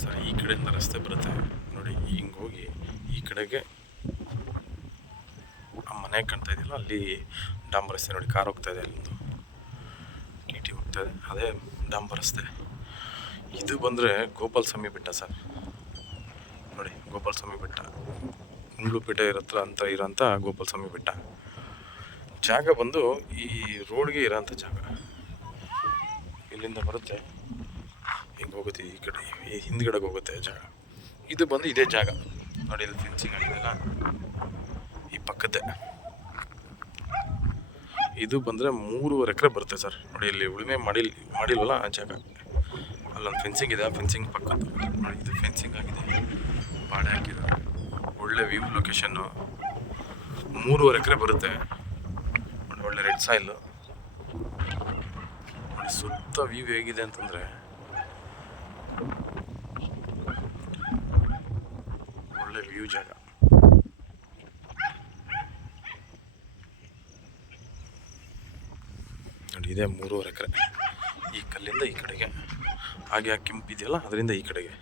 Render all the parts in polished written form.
Sir ಈ ಕಡೆಯಿಂದ ರಸ್ತೆ ಬರುತ್ತೆ ನೋಡಿ, ಹಿಂಗೆ ಹೋಗಿ ಈ ಕಡೆಗೆ ಆ ಮನೆ ಕಾಣ್ತಾ ಇದೆಯಲ್ಲ, ಅಲ್ಲಿ ಡಾಂಬರ್ ರಸ್ತೆ ನೋಡಿ, ಕಾರ್ ಹೋಗ್ತಾ ಇದೆ, ಅಲ್ಲೊಂದು ಟಿ ಹೋಗ್ತಾ ಇದೆ, ಅದೇ ಡಾಂಬರ್ ರಸ್ತೆ. ಇದು ಬಂದರೆ ಗೋಪಾಲ ಸ್ವಾಮಿ ಬೆಟ್ಟ ಸರ್. ನೋಡಿ ಗೋಪಾಲ ಸ್ವಾಮಿ ಬೆಟ್ಟ, ಕುಂಬ್ಳಪೇಟೆ ಹತ್ರ ಅಂತ ಇರೋಂಥ ಗೋಪಾಲ ಸ್ವಾಮಿ ಬೆಟ್ಟ. ಜಾಗ ಬಂದು ಈ ರೋಡ್ಗೆ ಇರೋಂಥ ಜಾಗ. ಇಲ್ಲಿಂದ ಬರುತ್ತೆ, ಹಿಂಗೆ ಹೋಗುತ್ತೆ, ಈ ಕಡೆ ಈ ಹಿಂದ್ಗಡೆಗೆ ಹೋಗುತ್ತೆ ಜಾಗ. ಇದು ಬಂದು ಇದೇ ಜಾಗ ನೋಡಿ, ಇಲ್ಲಿ ಫೆನ್ಸಿಂಗ್ ಆಗಿದೆಯಲ್ಲ ಈ ಪಕ್ಕದ್ದೇ. ಇದು ಬಂದರೆ 3.5 ಎಕರೆ ಬರುತ್ತೆ ಸರ್. ನೋಡಿ ಇಲ್ಲಿ ಉಳುಮೆ ಮಾಡಿಲ್ವಲ್ಲ ಆ ಜಾಗ, ಅಲ್ಲೊಂದು ಫೆನ್ಸಿಂಗ್ ಇದೆ, ಆ ಫೆನ್ಸಿಂಗ್ ಪಕ್ಕದ್ದು ನೋಡಿ, ಇದು ಫೆನ್ಸಿಂಗ್ ಆಗಿದೆ, ಬಾಳೆ ಹಾಕಿದ್ದಾರೆ, ಒಳ್ಳೆ ವ್ಯೂ ಲೊಕೇಶನ್ನು. 3.5 ಎಕರೆ ಬರುತ್ತೆ ನೋಡಿ, ಒಳ್ಳೆ ರೆಡ್ ಸಾಯಿಲು ನೋಡಿ. ಸುತ್ತ ವ್ಯೂ ಹೇಗಿದೆ ಅಂತಂದರೆ ಒಳ್ಳೆ ವ್ಯೂ ಜಾಗ. ನೋಡಿ ಇದೇ 3.5 ಎಕರೆ. ಈ ಕಲ್ಲಿಂದ ಈ ಕಡೆಗೆ, ಹಾಗೆ ಆ ಕೆಂಪು ಇದೆಯಲ್ಲ ಅದರಿಂದ ಈ ಕಡೆಗೆ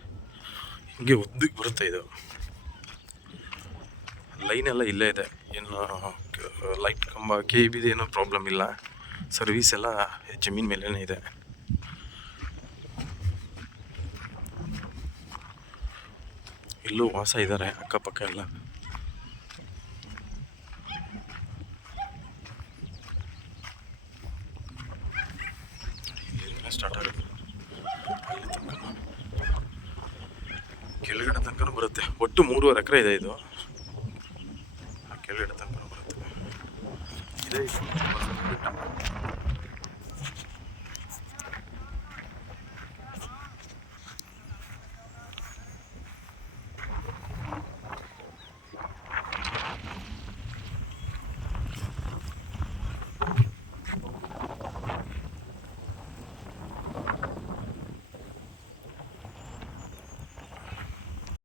ಹಿಂಗೆ ಉದ್ದಕ್ಕೆ ಬರುತ್ತೆ. ಇದು ಲೈನೆಲ್ಲ ಇಲ್ಲೇ ಇದೆ, ಏನು ಲೈಟ್ ಕಂಬ KEBದು ಏನೂ ಪ್ರಾಬ್ಲಮ್ ಇಲ್ಲ. ಸರ್ವೀಸ್ ಎಲ್ಲ ಜಮೀನ್ ಮೇಲೇ ಇದೆ. ಇಲ್ಲೂ ವಾಸ ಇದ್ದಾರೆ ಅಕ್ಕಪಕ್ಕ ಎಲ್ಲ. ಸ್ಟಾರ್ಟ್ ಆಗುತ್ತೆ ಅಲ್ಲಿ ತನಕ, ಕೆಳಗಡೆ ತನಕ ಬರುತ್ತೆ. ಒಟ್ಟು 3.5 ಎಕರೆ ಇದೆ ಇದು, ಕೆಳಗಡೆ ತನಕ ಬರುತ್ತೆ. ಇದೇ